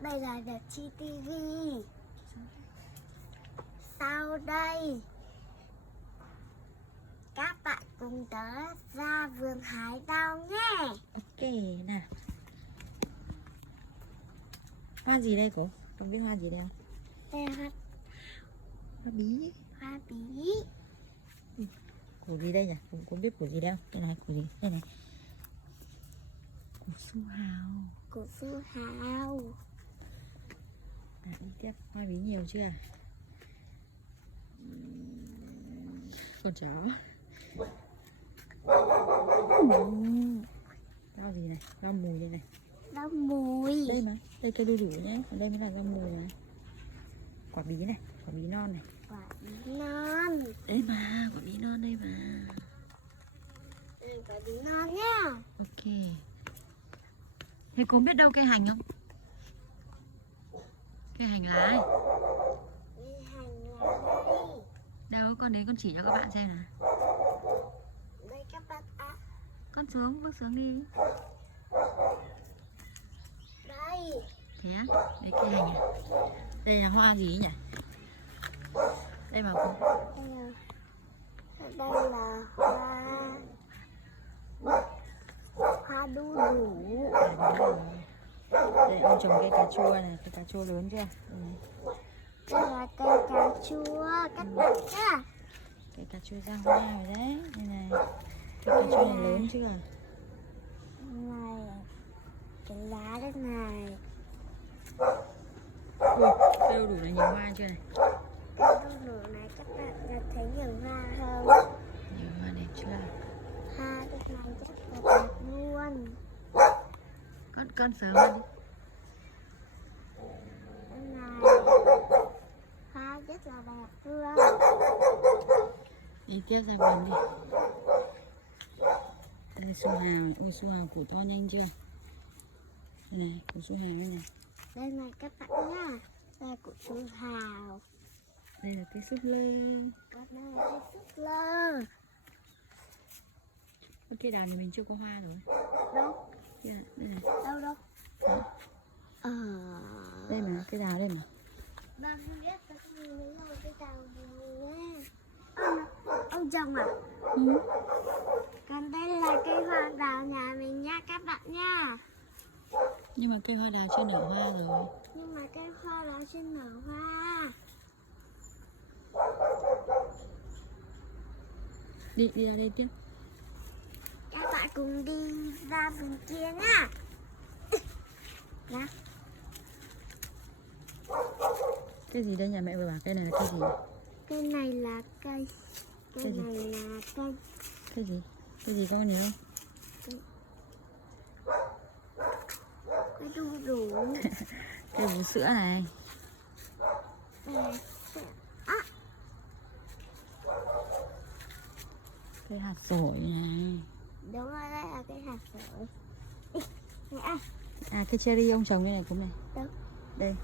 đây là Nhật Chi TV. Sau đây các bạn cùng tớ ra vườn hái rau nhé. Ok nào. Hoa gì đây cô? Không biết hoa gì đây không? Đây là Hoa bí. hoa bí. Củ gì đây nhỉ? Cô biết củ gì đâu? Đây này, củ gì? Đây này. Củ su hào. Củ su hào. À, đi tiếp. Hoa bí nhiều chưa? Con chó. Rau gì này? Rau mùi đây này. Rau mùi. Đây mà. Đây cây đu đủ nhé. Còn đây mới là rau mùi này. Quả bí này. Quả bí non này. Quả bí non. Đây mà. Quả bí non đây mà. Đây quả bí non nhá. Ok. Thế cô biết đâu cây hành không? Cây hành lá ấy. Đây hành lá đây. Đâu con đấy con chỉ cho các bạn xem nào. Đây các bạn ạ. Con xuống, bước xuống đi. Đây. Thế á? Đấy cây hành à? Đây là hoa gì ấy nhỉ? Đây mà cô. Đây là hoa đu đủ. Đây ông trồng cây cà chua này, cây cà chua lớn chưa? Đây này. Đây là cây cà chua các bạn nhá. Cây cà chua ra hoa rồi đấy. Đây này. Cây cà chua này lớn chưa? Này, cái lá đây này. Ui, cây đu đủ này nhiều hoa chưa này? Cái đu đủ này các bạn đã thấy nhiều hoa không? Nhiều hoa đẹp chưa? Hoa cái này rất là đẹp luôn. Con sớm đi. Đây này, hoa rất là đẹp luôn. Đi tiếp ra vườn đi. Đây su hào, ui su hào củ to nhanh chưa? Đây này, củ su hào đây này. Đây này các bạn nhá. Đây là củ su hào. Đây là cây súp lơ. Còn đây là cây súp lơ. Cây đào thì mình chưa có hoa rồi. Đâu? Đây này. Đâu đâu? Đó. Đây mà, cây đào đây mà. Ba không biết, ta không nhớ rồi cái đào gì nha. Ông chồng à? Ừ. Còn đây là cây hoa đào nhà mình nha các bạn nha. Nhưng mà cây hoa đào chưa nở hoa rồi. Nhưng mà cây hoa đào chưa nở hoa. Đi ra đây tiếp. Các bạn cùng đi ra vườn kia nha. Đó. Cây gì đây nhà mẹ vừa bảo cây này là cây gì? Cây này là cây. Cây Cây gì? này là cây. Cây gì? Cây gì con nhớ không? Cây đu đủ. Cây vú sữa này. Cây hạt sổi này. Đúng rồi, đây là cây hạt sỏi. À cây cherry ông trồng đây này cũng này. Đâu? Đây.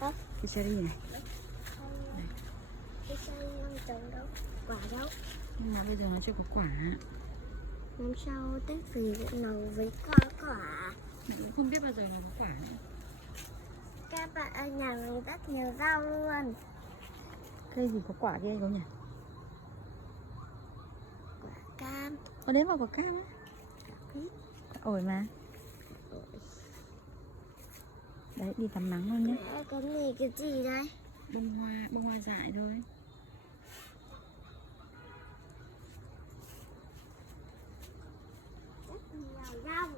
Đâu? Cây cherry này. Cây cherry ông trồng đâu? Quả đâu? Nhưng mà bây giờ nó chưa có quả. Năm sau Tết gì cũng nấu với quả. Mình cũng không biết bao giờ nó có quả nữa. Các bạn ở nhà mình rất nhiều rau luôn. Cây gì có quả kia không nhỉ? Quả cam. Có đến vào quả cam á? Ổi mà. Đấy đi tắm nắng luôn nhé. Cái gì đây? Bông hoa dại thôi. Rất nhiều rau.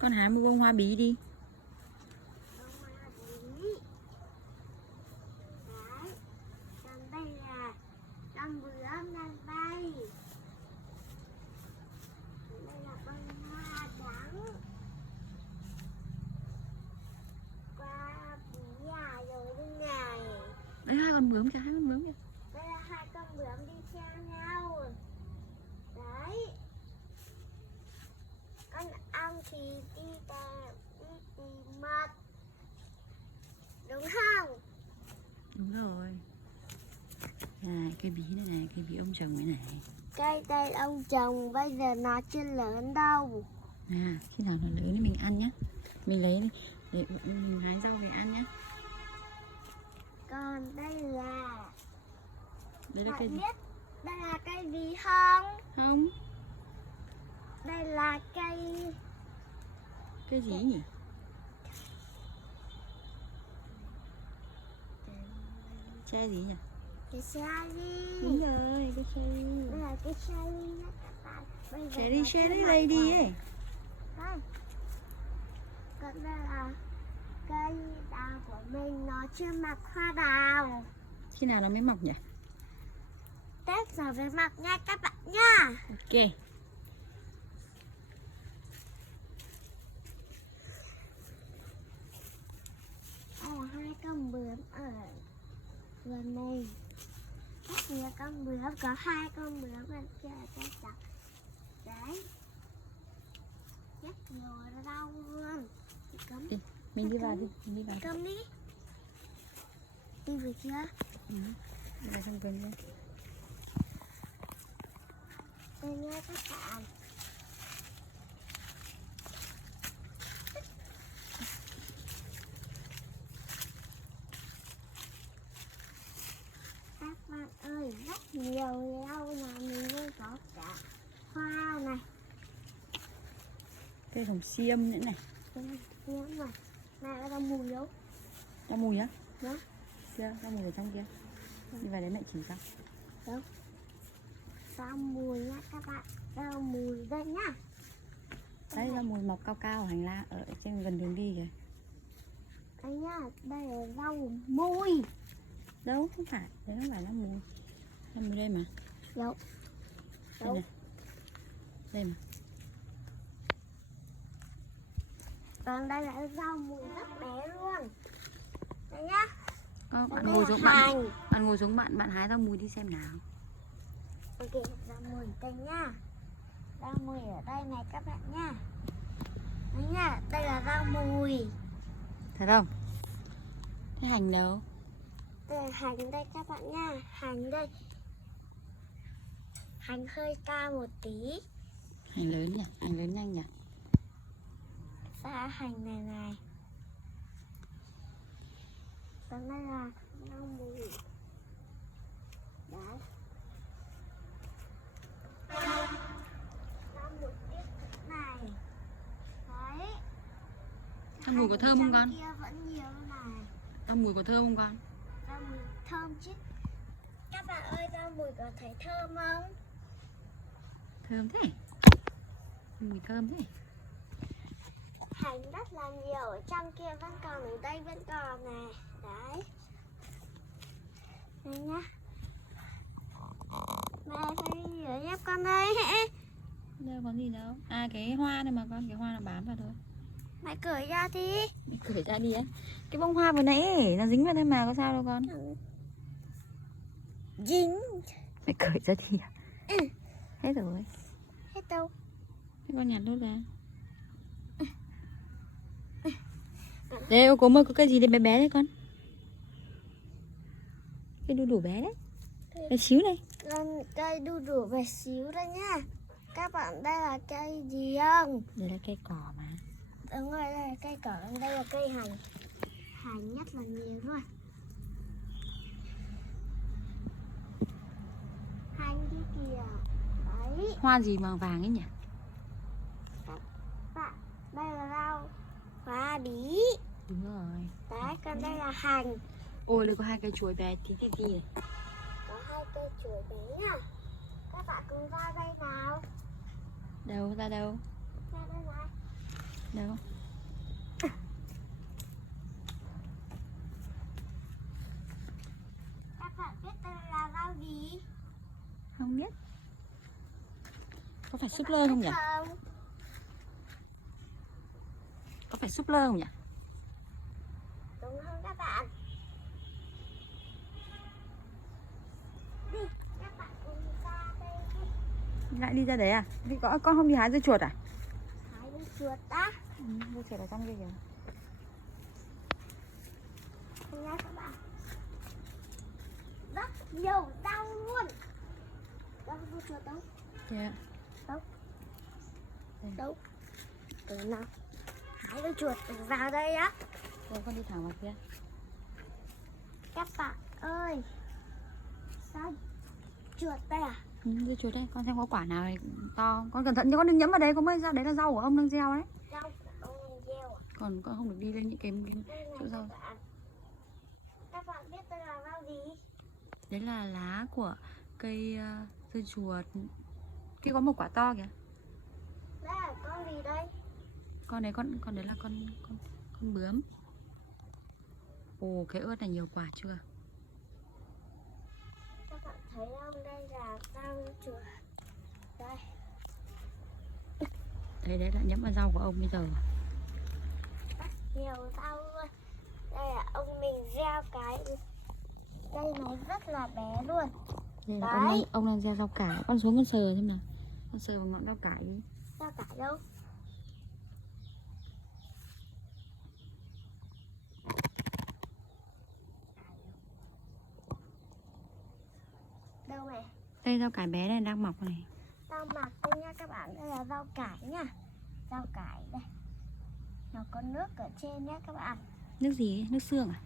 Con hái một bông hoa bí đi. Bông hoa bí. Đấy. Còn đây là con bướm đang bay. Đây là bông hoa trắng. Qua bí rồi đây này. Đấy hai con bướm kìa, hai con bướm kìa. Đây là hai con bướm đi theo nhau. Đấy. Con ong thì đi tìm mật. Đúng không? Đúng rồi. Này, cây bí này, cây bí ông trồng này này. Cây đây ông trồng bây giờ nó chưa lớn đâu. À, khi nào nó lớn thì mình ăn nhá. Mình lấy để mình hái rau về ăn nhá. Còn đây là Đấy là bạn cây gì? biết đây là cây gì không? Không, Đây là cây cây gì nhỉ? Tre gì nhỉ? cái cherry. Đúng rồi, cái cherry. Đây là cái cherry nhá các bạn. Bây giờ Cherry, là cherry trên lady mặt ấy. đây. Còn đây là cây đào của mình, nó chưa mọc hoa đào. Khi nào nó mới mọc nhỉ? Tết giờ mới mọc nha các bạn nha. Ok. Đây là 2 con bướm ở vườn mình. Rất nhiều con bướm, có 2 con bướm bên kia ở trên chọc. Đấy. Rất nhiều rau luôn. Cấm. Đi, mình đi vào đi, mình đi vào. Cấm đi. Đi về kia. Ừ. Đây trong vườn đây. Đây nha các bạn. Các bạn ơi, rất nhiều rau nhà mình luôn, có cả hoa này. Cây hồng xiêm nữa này. Nhưng mà này là mùi đâu? Rau mùi á? Đó. Chưa, rau mùi ở trong kia. Đi vào đấy mẹ chỉ cho. Đâu? Rau mùi nha các bạn. Rau mùi đây nhá. Đấy, rau mùi mọc cao cao ở hành lang ở trên gần đường đi kìa. Đây nhá, đây là rau mùi. Đâu, không phải, đấy không phải rau mùi. Rau mùi đây mà. Đâu? Đây này. Đây mà. Còn đây là rau mùi rất bé luôn. Đây nhá. Bạn ngồi xuống bạn ngồi xuống bạn hái rau mùi đi xem nào. Ok, rau mùi đây nhá. Rau mùi ở đây này các bạn nhá. Đây nhá, đây là rau mùi. Thật không? Thế hành đâu? Đây là hành đây các bạn nha. Hành đây. Hành hơi cao một tí. Hành lớn nhỉ? Hành lớn nhanh nhỉ? Ra hành này này. Còn đây là rau mùi. Đấy. Rau mùi tiếp này. Đấy. Rau mùi có thơm không con? Kia vẫn nhiều này. Rau mùi có thơm không con? Rau mùi thơm chứ. Các bạn ơi, rau mùi có thấy thơm không? Thơm thế. Mùi thơm thế. Hành rất là nhiều, ở trong kia vẫn còn, ở đây vẫn còn nè. Đấy. Đây nhá. Mẹ thấy rửa giúp con đây. Đâu có gì đâu. À cái hoa này mà con, cái hoa nó bám vào thôi. Mẹ cởi ra đi. Mày cởi ra đi ấy. Cái bông hoa vừa nãy ấy, nó dính vào đây mà có sao đâu con. Dính. Mày cởi ra đi à? Ừ. Hết rồi. Hết đâu. Thế con nhặt nốt ra. Đây cô mơ có cái gì đây bé bé đấy con. Cái đu đủ bé đấy. Bé xíu này. Còn cây đu đủ bé xíu đây nhá. Các bạn, đây là cây gì không? Đây là cây cỏ mà. Đúng rồi, đây là cây cỏ, đây là cây hành. Hành nhất là nhiều luôn. Hành đi kìa. Đấy. Hoa gì màu vàng ấy nhỉ? Bạn, đây là rau hoa bí. Đúng rồi. Đấy, còn đây là hành. Ôi, đây có 2 cây chuối bé tí tí tí này. Có 2 cây chuối bé nha. Các bạn cùng ra đây nào. Đâu, ra đâu? Ra đây này. Đâu? Các bạn biết đây là rau gì? Không biết. Có phải súp lơ không nhỉ? Không. Có phải súp lơ không nhỉ? Đúng không các bạn? Đi, các bạn cùng ra đây đi. Lại đi ra đấy à? Thì con không đi hái dưa chuột à? Hái đi chuột đã. Dưa chuột ở trong kia kìa. Đây nha các bạn. Rất nhiều rau luôn. Đâu dưa chuột đâu? Kìa. Đâu? Đây. Đâu? từ nào hái con chuột từ vào đây á. Rồi con đi thẳng vào kia. Các bạn ơi, sao chuột đây à? Dưa chuột đây, con xem có quả nào này to. Con cẩn thận cho con đừng nhẫm vào đấy, có mấy ra đấy là rau của ông đang gieo đấy. Rau của ông gieo à? Còn con không được đi lên những cái Đây này chỗ rau. các bạn biết đây là rau gì? Đấy là lá của cây dưa chuột. Kia có một quả to kìa. Đây là con gì đây? Con đấy con đấy là con bướm. Ồ, cái ớt này nhiều quả chưa? Các bạn thấy không? Đây là rau chuột. Đây. Đấy là nhẫm vào rau của ông bây giờ. Nhiều rau luôn. Đây là ông mình gieo cái. Đây nó rất là bé luôn. Đây là Đấy. ông đang gieo rau cải. Con xuống con sờ xem nào. Con sờ vào ngọn rau cải đi. Rau cải đâu? Đâu này? Đây rau cải bé này đang mọc này. Rau mạc đây nha các bạn. Đây là rau cải nha. Rau cải đây. Nó có nước ở trên nhé các bạn. Nước gì ấy? Nước xương à?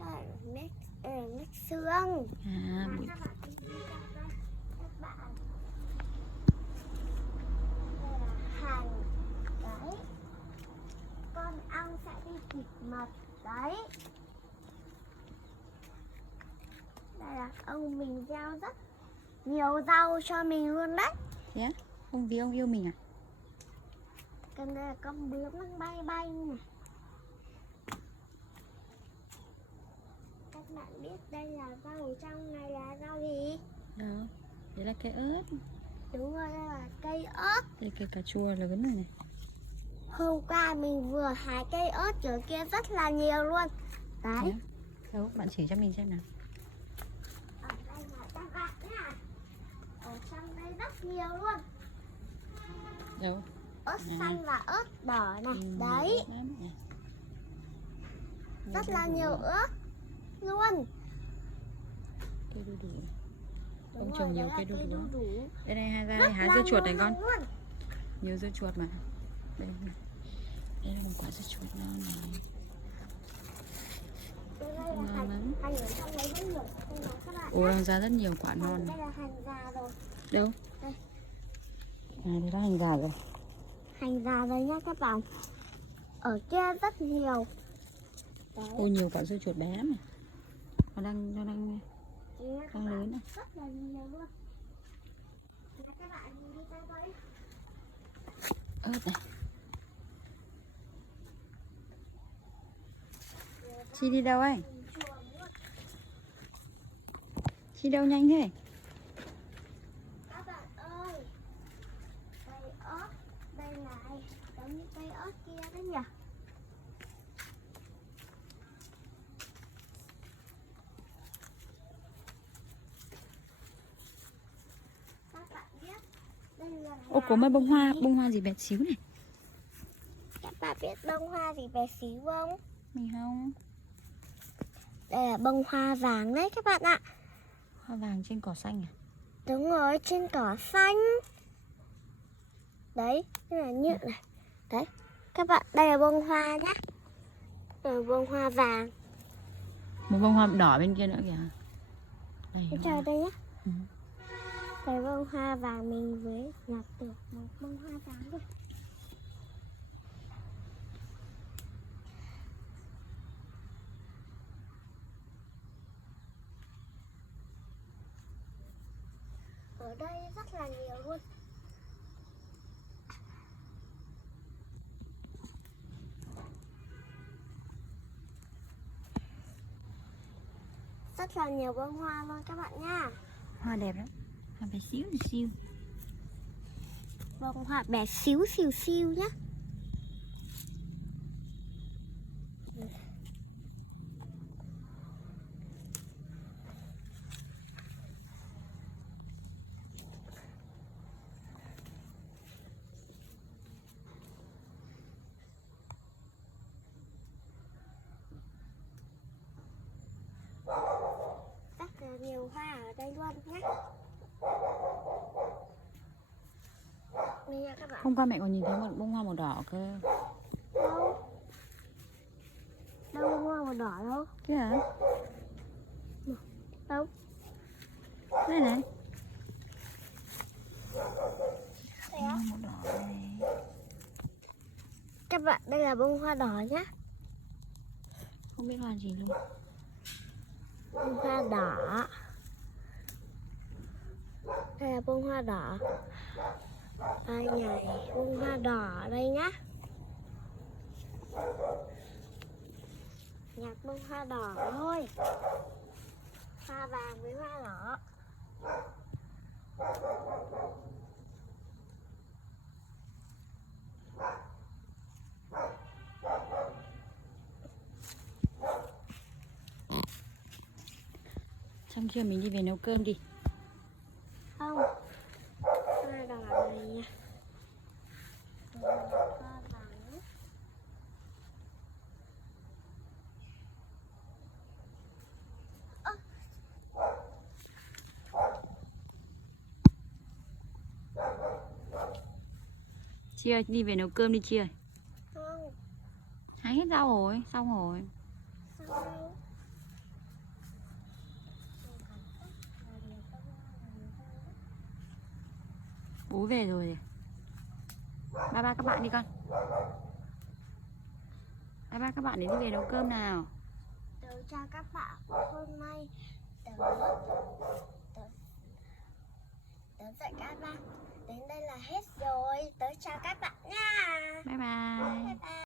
Đây là nước xương. À, Mà bụi. các bạn nhìn đây, các bạn. Đây là hành. Đấy. Con ong sẽ đi thịt mật. Đấy. Đây là ông mình gieo rất nhiều rau cho mình luôn đấy. Thế á? Ông vì ông yêu mình à? Còn đây là con bướm đang bay bay này. Các bạn biết đây là rau ở trong này là rau gì? Đó. Đấy là cây ớt. Đúng rồi, đây là cây ớt. Đây cây cà chua lớn này này. Hôm qua mình vừa hái cây ớt ở kia rất là nhiều luôn. Thế Đấy. á? Đâu, bạn chỉ cho mình xem nào. Ở đây là các bạn nha. Ở trong đây rất nhiều luôn. Đâu? Ớt xanh và ớt đỏ này. Ừ, Đấy. ớt lắm này. Rất là nhiều ớt luôn. Cây đu đủ. Đúng Ông rồi, trồng nhiều đấy là cây đu đủ. đủ. Đây này, ra Rất đây hái là dưa chuột nhiều này con. luôn. Nhiều dưa chuột mà. Đây này. Đây là một quả dưa chuột non này. Đây là Ngon hành lắm. ở trong đấy rất nhiều. Đây là các bạn Ồ, nhé. đang ra rất nhiều quả non. Đây là hành già rồi. Đâu? Đây. À, đây là hành già rồi. Hành già rồi nha các bạn. Ở kia rất nhiều. Đấy. Ôi, nhiều quả dưa chuột bé lắm này. Nó đang Đây nha các đang bạn. lớn này. Rất là nhiều luôn. Là các bạn nhìn đi tới đây. Ớt này. Chi đi đâu ấy? Chi đâu nhanh thế? Các bạn ơi, cây ớt đây này, giống như cây ớt kia đấy nhỉ. Các bạn biết đây là Ô, có mấy bông hoa gì bé xíu này. các bạn biết bông hoa gì bé xíu không? Mình không. Đây là bông hoa vàng đấy các bạn ạ. Hoa vàng trên cỏ xanh à? Đúng rồi, trên cỏ xanh. Đấy, đây là nhựa này. Đấy, các bạn, đây là bông hoa nhá. Đây là bông hoa vàng. Một bông hoa đỏ bên kia nữa kìa. Đây, Em chào đây nhá. Ừ. Đây bông hoa vàng mình với nhặt được một bông hoa vàng rồi. Ở đây rất là nhiều luôn. Rất là nhiều bông hoa luôn các bạn nha. Hoa đẹp lắm. Hoa bé xíu xíu. Bông hoa bé xíu xìu xiu nhá. Rất là nhiều hoa ở đây luôn nhé. đây nha các bạn. Hôm qua mẹ còn nhìn thấy một bông hoa màu đỏ cơ. Đâu? Đâu hoa màu đỏ đâu? Kia hả? Đâu? Đây này. Đây á. Hoa màu đỏ này. Các bạn, đây là bông hoa đỏ nhá. Không biết hoa gì luôn. Bông hoa đỏ. Đây là bông hoa đỏ. Đây này, bông hoa đỏ đây nhá. Nhặt bông hoa đỏ thôi. Hoa vàng với hoa đỏ. Xong chưa mình đi về nấu cơm đi. Không. Hoa đỏ này nha. Hoa vàng. Chi ơi, đi về nấu cơm đi Chi ơi. Không. Hái hết rau rồi, xong rồi. Sao đây? Bố về rồi. Bye bye các bạn đi con. Bye bye các bạn để đi về nấu cơm nào. Tớ chào các bạn. Hôm nay tớ dạy các bạn. Đến đây là hết rồi. Tớ chào các bạn nha. Bye bye. Bye bye.